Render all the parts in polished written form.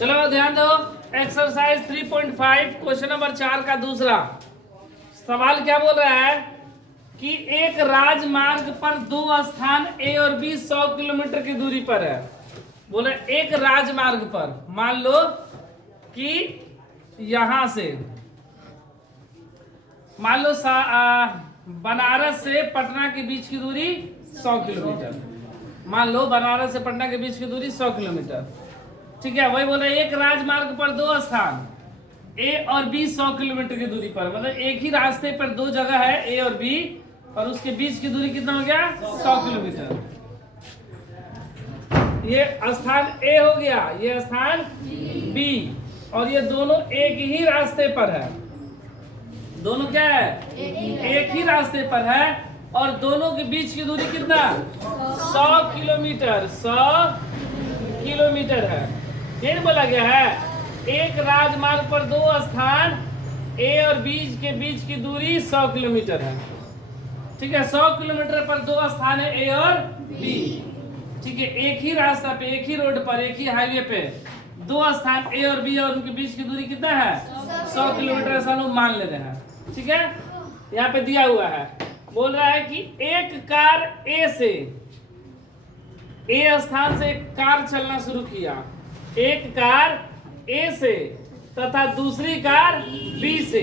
चलो ध्यान दो, एक्सरसाइज 3.5 क्वेश्चन नंबर 4 का दूसरा सवाल क्या बोल रहा है कि एक राजमार्ग पर दो स्थान ए और बी 100 किलोमीटर की दूरी पर है। बोले एक राजमार्ग पर मान लो कि यहां से मान लो बनारस से पटना के बीच की दूरी 100 किलोमीटर। मान लो बनारस से पटना के बीच की दूरी 100 किलोमीटर, ठीक है। वही बोला एक राजमार्ग पर दो स्थान ए और बी 100 किलोमीटर की दूरी पर, मतलब एक ही रास्ते पर दो जगह है ए और बी, और उसके बीच की दूरी कितना हो गया 100 किलोमीटर। ये स्थान ए हो गया, ये स्थान बी, और ये दोनों एक ही रास्ते पर है। दोनों क्या है एक ही रास्ते पर है, और दोनों के बीच की दूरी कितना 100 किलोमीटर। 100 किलोमीटर है। ये बोला गया है एक राजमार्ग पर दो स्थान ए और बी के बीच की दूरी 100 किलोमीटर है, ठीक है। 100 किलोमीटर पर दो स्थान है ए और बी, ठीक है। एक ही रास्ता पे, एक ही रोड पर, एक ही हाईवे पे दो स्थान ए और बी, और उनके बीच की दूरी कितना है 100 किलोमीटर, ऐसा लोग मान ले रहे हैं, ठीक है। यहाँ पे दिया हुआ है, बोल रहा है कि एक कार ए से, ए स्थान से एक कार चलना शुरू किया। एक कार ए से तथा दूसरी कार बी से,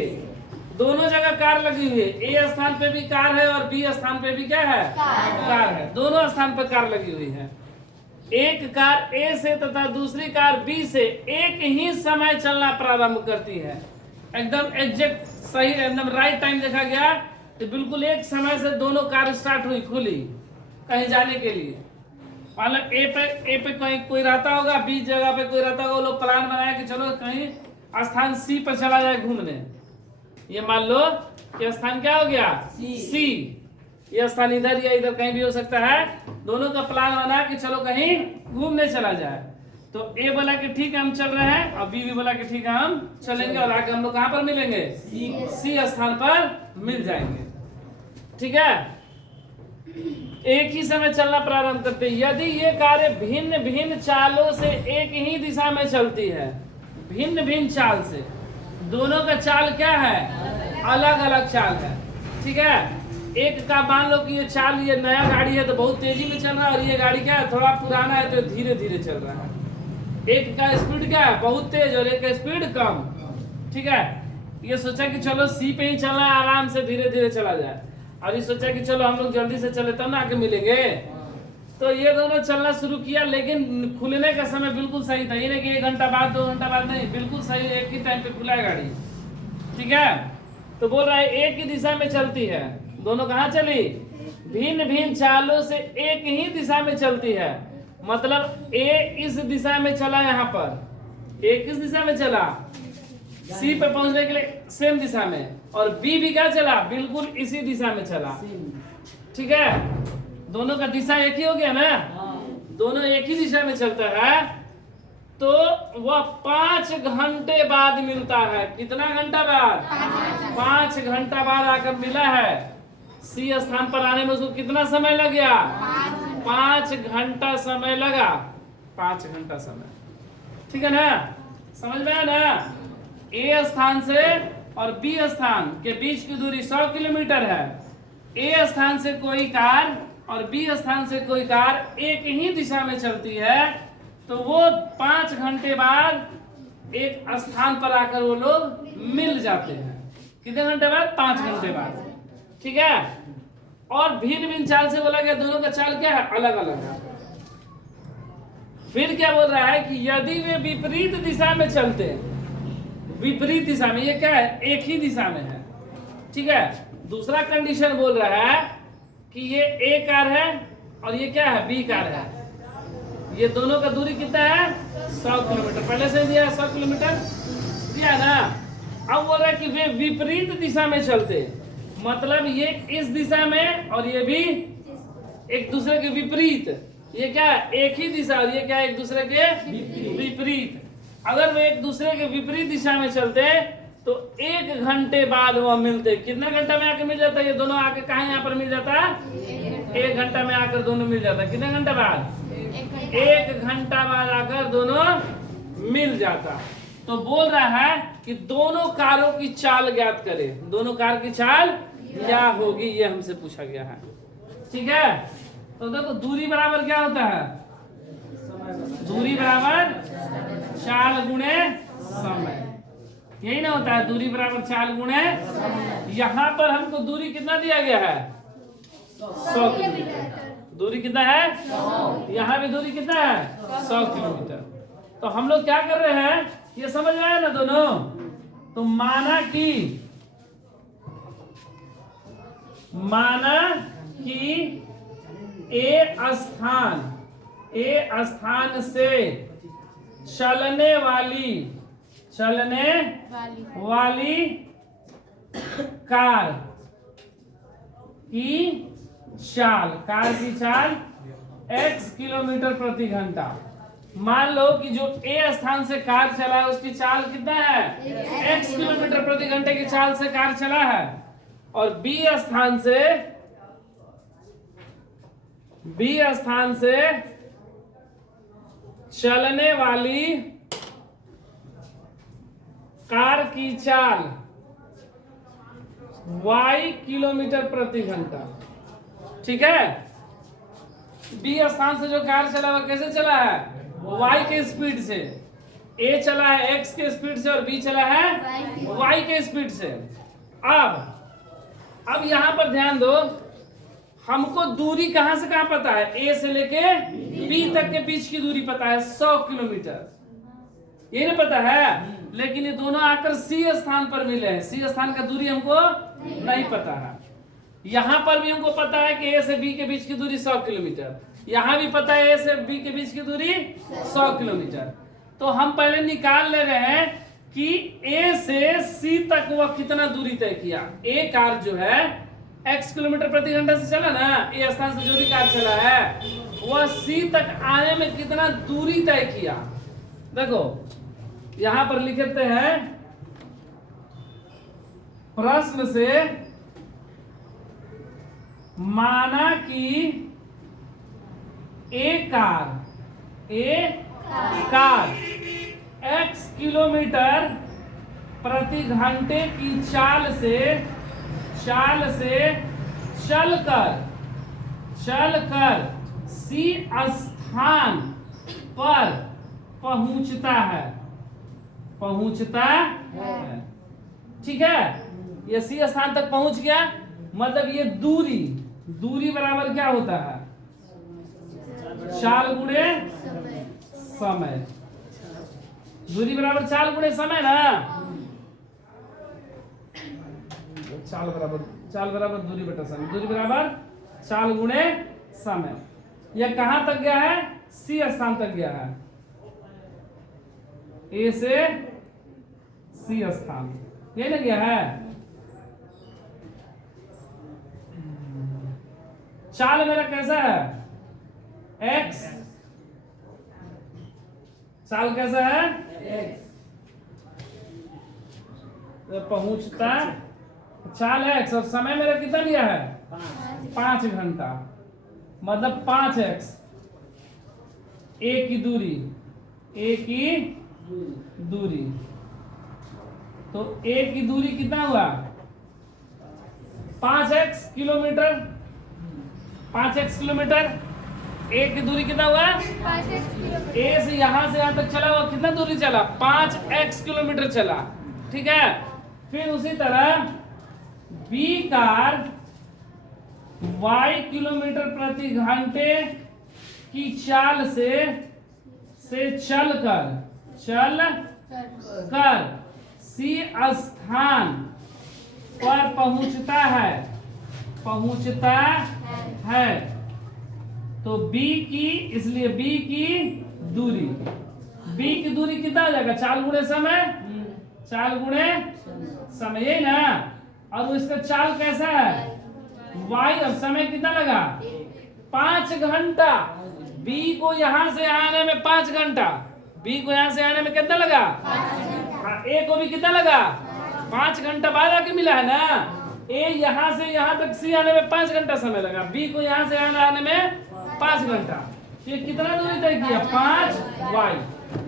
दोनों जगह कार लगी हुई है। ए स्थान पे भी कार है और बी स्थान पे भी क्या है कार है, दोनों स्थान पर कार लगी हुई है। एक कार ए से तथा दूसरी कार बी से एक ही समय चलना प्रारंभ करती है। एकदम एग्जैक्ट सही, एकदम राइट टाइम देखा गया तो बिल्कुल एक समय से दोनों कार स्टार्ट हुई, खुली कहीं जाने के लिए। मान लो ए पे कहीं कोई रहता होगा, बी जगह पे कोई रहता होगा, वो लोग प्लान बनाया कि चलो कहीं स्थान सी पर चला जाए घूमने। ये मान लो कि स्थान क्या हो गया सी। ये स्थान इधर या इधर कहीं भी हो सकता है। दोनों का प्लान बना कि चलो कहीं घूमने चला जाए। तो ए बोला कि ठीक है हम चल रहे हैं, और बी भी बोला कि ठीक है हम चलेंगे, और आगे हम लोग कहां पर मिलेंगे सी स्थान पर मिल जाएंगे, ठीक है। एक ही समय चलना प्रारंभ करते हैं। यदि ये कार्य भिन्न भिन्न चालों से एक ही दिशा में चलती है, भिन्न भिन्न चाल से, दोनों का चाल क्या है अलग अलग चाल है, ठीक है। एक का मान लो कि ये चाल, ये नया गाड़ी है तो बहुत तेजी में चल रहा है, और ये गाड़ी क्या है थोड़ा पुराना है तो धीरे धीरे चल रहा है। एक का स्पीड क्या है बहुत तेज, और एक का स्पीड कम, ठीक है। ये सोचा कि चलो सी पे ही चलना है, आराम से धीरे धीरे चला जाए, और ये सोचा कि चलो हम लोग जल्दी से चले तब ना आके मिलेंगे। तो ये दोनों चलना शुरू किया, लेकिन खुलने का समय बिल्कुल सही था। ये नहीं कि 1 घंटा बाद 2 घंटा बाद, नहीं, बिल्कुल सही एक ही टाइम पे खुला है गाड़ी, ठीक है। तो बोल रहा है एक ही दिशा में चलती है। दोनों कहाँ चली भिन्न भिन्न चालों से एक ही दिशा में चलती है। मतलब ए इस दिशा में चला, यहाँ पर ए किस दिशा में चला सी पे पहुंचने के लिए सेम दिशा में, और बी भी क्या चला बिल्कुल इसी दिशा में चला, ठीक है। दोनों का दिशा एक ही हो गया ना, दोनों एक ही दिशा में चलता है। तो वह 5 घंटे बाद मिलता है। कितना घंटा बाद 5 घंटा बाद आकर मिला है। सी स्थान पर आने में उसको कितना समय लग गया 5 घंटा समय लगा, 5 घंटा समय, ठीक है ना। समझ में आया ना। ए स्थान से और बी स्थान के बीच की दूरी 100 किलोमीटर है। ए स्थान से कोई कार और बी स्थान से कोई कार एक ही दिशा में चलती है, तो वो 5 घंटे बाद एक स्थान पर आकर वो लोग मिल जाते हैं। कितने घंटे बाद 5 घंटे बाद, ठीक है। और भिन्न भिन्न चाल से बोला गया, दोनों का चाल क्या है अलग अलग है। फिर क्या बोल रहा है कि यदि वे विपरीत दिशा में चलते हैं, विपरीत दिशा में, ये क्या है एक ही दिशा में है, ठीक है। दूसरा कंडीशन बोल रहा है कि ये ए कार है और ये क्या है बी कार है। ये दोनों का दूरी कितना है 100 किलोमीटर, पहले से दिया है 100 किलोमीटर दिया ना। अब बोल रहा है कि वे विपरीत दिशा में चलते, मतलब ये इस दिशा में और ये भी एक दूसरे के विपरीत। ये क्या है एक ही दिशा, और ये क्या है एक दूसरे के विपरीत। अगर वे एक दूसरे के विपरीत दिशा में चलते तो 1 घंटे बाद वह मिलते। कितना घंटा में आकर मिल जाता है ये दोनों आके कहा यहाँ पर मिल जाता है 1 घंटा में आकर दोनों मिल जाता है। कितने घंटा बाद 1 घंटा बाद आकर दोनों मिल जाता। तो बोल रहा है कि दोनों कारों की चाल ज्ञात करें। दोनों कार की चाल क्या होगी, ये हमसे पूछा गया है। ठीक है, तो देखो दूरी बराबर क्या होता है, दूरी बराबर चाल गुणे समय, यही ना होता है, दूरी बराबर चाल गुणे। यहाँ पर हमको दूरी कितना दिया गया है, 100 किलोमीटर। दूरी कितना है, यहाँ भी दूरी कितना है, 100 किलोमीटर। तो हम लोग क्या कर रहे हैं, ये समझ में आया ना दोनों। तो माना कि ए स्थान से चलने वाली कार की चाल x किलोमीटर प्रति घंटा। मान लो कि जो ए स्थान से कार चला है उसकी चाल कितना है, x किलोमीटर प्रति घंटे की चाल से कार चला है, और बी स्थान से चलने वाली कार की चाल y किलोमीटर प्रति घंटा। ठीक है, बी स्थान से जो कार चला वह कैसे चला है, y के स्पीड से। ए चला है x के स्पीड से और बी चला है y के स्पीड से। अब यहां पर ध्यान दो, हमको दूरी कहां से कहां पता है, ए से लेके बी तक के बीच की दूरी पता है 100 किलोमीटर, ये नहीं पता है। लेकिन ये दोनों आकर सी स्थान पर मिले हैं, सी स्थान का दूरी हमको नहीं पता है। यहां पर भी हमको पता है कि ए से बी के बीच की दूरी 100 किलोमीटर, यहां भी पता है ए से बी के बीच की दूरी 100 किलोमीटर। तो हम पहले निकाल ले रहे हैं कि ए से सी तक वह कितना दूरी तय किया। ए कार जो है x किलोमीटर प्रति घंटा से चला ना, ए स्थान से जो भी कार चला है वह सी तक आने में कितना दूरी तय किया। देखो यहां पर लिखते हैं, प्रश्न से माना कि ए कार x किलोमीटर प्रति घंटे की चाल से चलकर सी स्थान पर पहुंचता है। ठीक है, ये सी स्थान तक पहुंच गया, मतलब ये दूरी बराबर क्या होता है, चाल गुणे समय। दूरी बराबर चाल गुणे समय ना, चाल बराबर दूरी बटा समय, दूरी बराबर चाल गुणे समय। यह कहां तक गया है, सी स्थान तक गया है, ए से सी स्थान, ये ना गया है। चाल मेरा कैसा है, x, चाल कैसा है x, पहुंचता चाल x, और समय मेरा कितना लिया है 5 घंटा, मतलब 5x। ए की दूरी, तो ए की दूरी कितना हुआ 5x किलोमीटर, 5x किलोमीटर। ए की दूरी कितना हुआ, ए से यहां से यहां तक चला हुआ कितना दूरी चला, 5x किलोमीटर चला। ठीक है, फिर उसी तरह बी कार y किलोमीटर प्रति घंटे की चाल से चलकर सी स्थान पर पहुंचता है। तो बी की, इसलिए बी की दूरी कितना हो जाएगा, चाल गुणे समय, यही ना। और इसका चाल कैसा है y, और समय कितना लगा 5 घंटा। बी को यहां से आने में 5 घंटा, बी को यहां से आने में कितना लगा, ए को भी कितना लगा 5 घंटा बाद आके मिला है ना। ए यहां से यहां तक सी आने में 5 घंटा समय लगा, बी को यहां से आने में 5 घंटा। ये कितना दूरी तय किया 5y।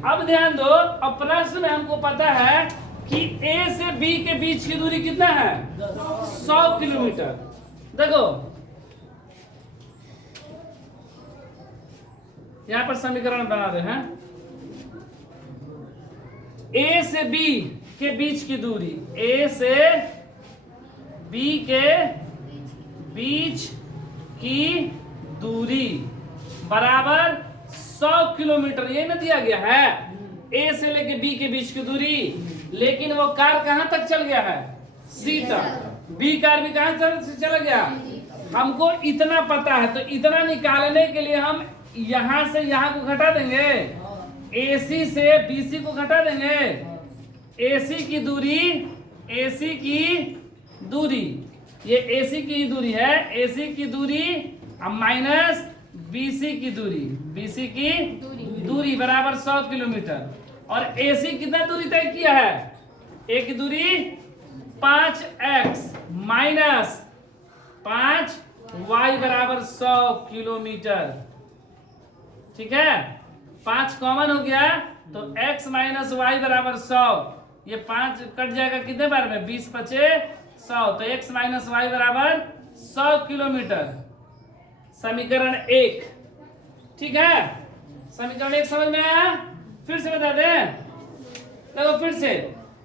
अब ध्यान दो, अब प्रश्न में हमको पता है कि ए से बी के बीच की दूरी कितना है 100 किलोमीटर। देखो यहां पर समीकरण बना दे हैं, ए से बी के बीच की दूरी, ए से बी के बीच की दूरी बराबर 100 किलोमीटर, ये ना दिया गया है ए से लेके बी के बीच की दूरी। लेकिन वो कार कहां तक चल गया है सी तक, बी कार भी कहां चल गया, हमको इतना पता है। तो इतना निकालने के लिए हम यहां से यहां को घटा देंगे, AC से BC को घटा देंगे। AC की दूरी, AC की दूरी, ये AC की दूरी है, AC की दूरी अब माइनस BC की दूरी, BC की दूरी बराबर 100 किलोमीटर। और AC कितना दूरी तय किया है, A की दूरी 5x माइनस 5y बराबर 100 किलोमीटर। ठीक है, 5 कॉमन हो गया तो x माइनस वाई बराबर 100, ये 5 कट जाएगा कितने बार में, 20 बचे 100, तो x माइनस वाई बराबर 100 किलोमीटर। समीकरण 1, ठीक है, समीकरण 1 समझ में आया। फिर से बता दें, देखो फिर से,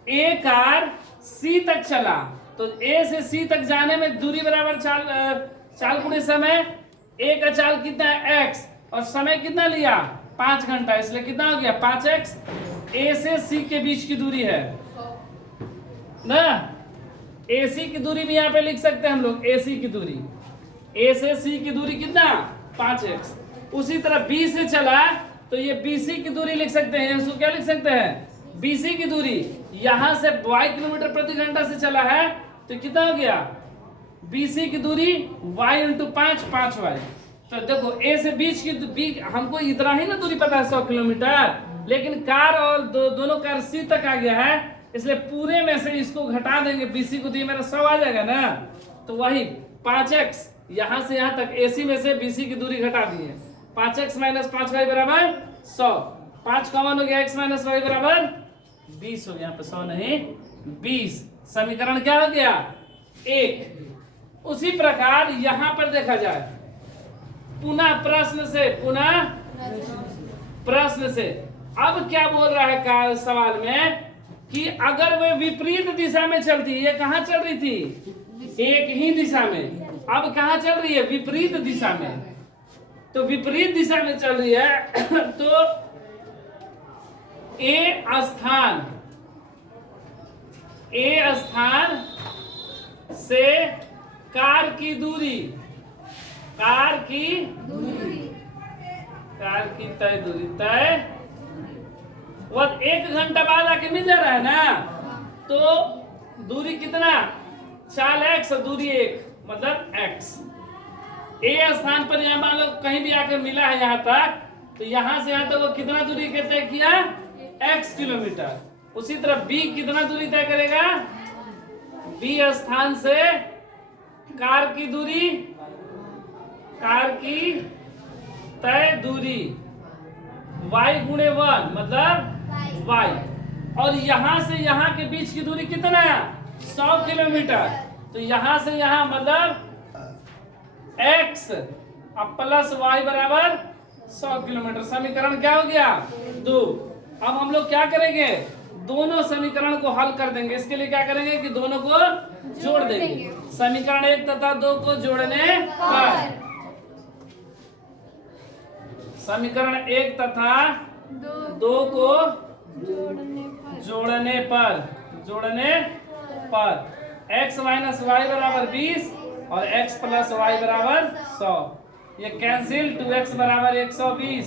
ए कार सी तक चला तो ए से सी तक जाने में दूरी बराबर चाल गुणे समय, ए का चाल कितना है x और समय कितना लिया 5 घंटा, इसलिए कितना हो गया 5x। ए से सी के बीच की दूरी है ना, AC की दूरी भी यहाँ पे लिख सकते हैं हम लोग, AC की दूरी, A से C की दूरी कितना 5x। उसी तरह B से चला तो ये BC की दूरी लिख सकते हैं, इसको क्या लिख सकते हैं BC की दूरी, यहां से y किलोमीटर प्रति घंटा से चला है तो कितना हो गया BC की दूरी y इंटू 5y। तो देखो A से बीच की हमको इतना ही ना दूरी पता है 100 किलोमीटर, लेकिन कार और दोनों कार C तक आ गया है, इसलिए पूरे में से इसको घटा देंगे, BC को दिए मेरा 100 आ जाएगा ना, तो वही 5x यहां से यहां तक AC में से BC की दूरी घटा दिए, 5x माइनस 5y बराबर 100, 5 कॉमन हो गया, x माइनस y बराबर 20 हो गया, यहाँ पे 100 नहीं 20। समीकरण क्या हो गया 1। उसी प्रकार यहां पर देखा जाए, पुनः प्रश्न से अब क्या बोल रहा है सवाल में कि अगर वे विपरीत दिशा में चलती, ये कहां चल रही थी एक ही दिशा में, अब कहां चल रही है विपरीत दिशा में, तो विपरीत दिशा में चल रही है तो ए स्थान से कार की तय दूरी वह 1 घंटा बाद आके मिल जा रहा है ना, तो दूरी कितना 4x और दूरी 1 मतलब x। ए स्थान पर यहाँ मान लो कहीं भी आकर मिला है यहाँ तक, तो यहाँ से यहाँ तक वो कितना दूरी के तय किया x किलोमीटर। उसी तरह B कितना दूरी तय करेगा, B स्थान से कार की तय दूरी y गुणे 1 मतलब y, और यहां से यहां के बीच की दूरी कितना है 100 किलोमीटर, तो यहां से यहां मतलब x अब प्लस y बराबर 100 किलोमीटर। समीकरण क्या हो गया 2। अब हम लोग क्या करेंगे, दोनों समीकरण को हल कर देंगे। इसके लिए क्या करेंगे कि दोनों को जोड़ देंगे, समीकरण 1 तथा 2 को जोड़ने पर, समीकरण 1 तथा 2 को जोड़ने पर x माइनस वाई बराबर 20 और x प्लस वाई बराबर 100, ये कैंसिल, 2x बराबर 120,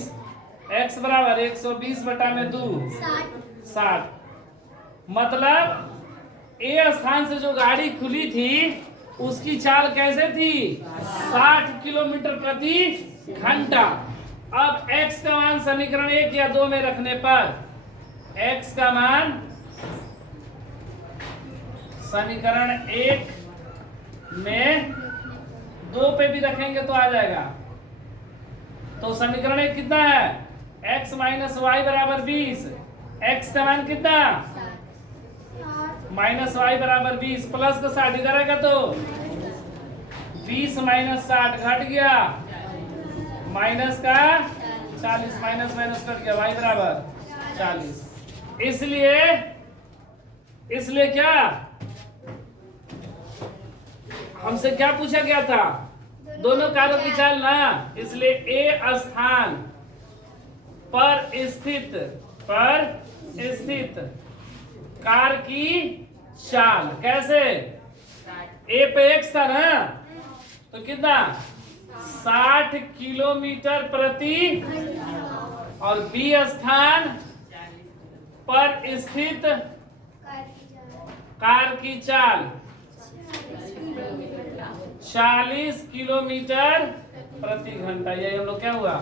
x बराबर 120 बटा में 2 60। मतलब ए स्थान से जो गाड़ी खुली थी उसकी चाल कैसे थी 60 किलोमीटर प्रति घंटा। अब x का मान समीकरण 1 या 2 में रखने पर, x का मान समीकरण 1 में 2 पे भी रखेंगे तो आ जाएगा। तो समीकरण 1 कितना है x माइनस वाई बराबर 20। x का मान कितना? माइनस वाई बराबर 20 प्लस का 60 इधर आएगा तो 20 माइनस 60 घट गया, माइनस का 40, माइनस माइनस कट गया, y बराबर 40। इसलिए क्या हमसे क्या पूछा गया था? दोनों कारों की चाल ना, इसलिए ए स्थान पर स्थित कार की चाल कैसे? ए पे x था ना, तो कितना 60 किलोमीटर प्रति, और बी स्थान पर स्थित कार की चाल 40 किलोमीटर प्रति घंटा। ये हम लोग क्या हुआ?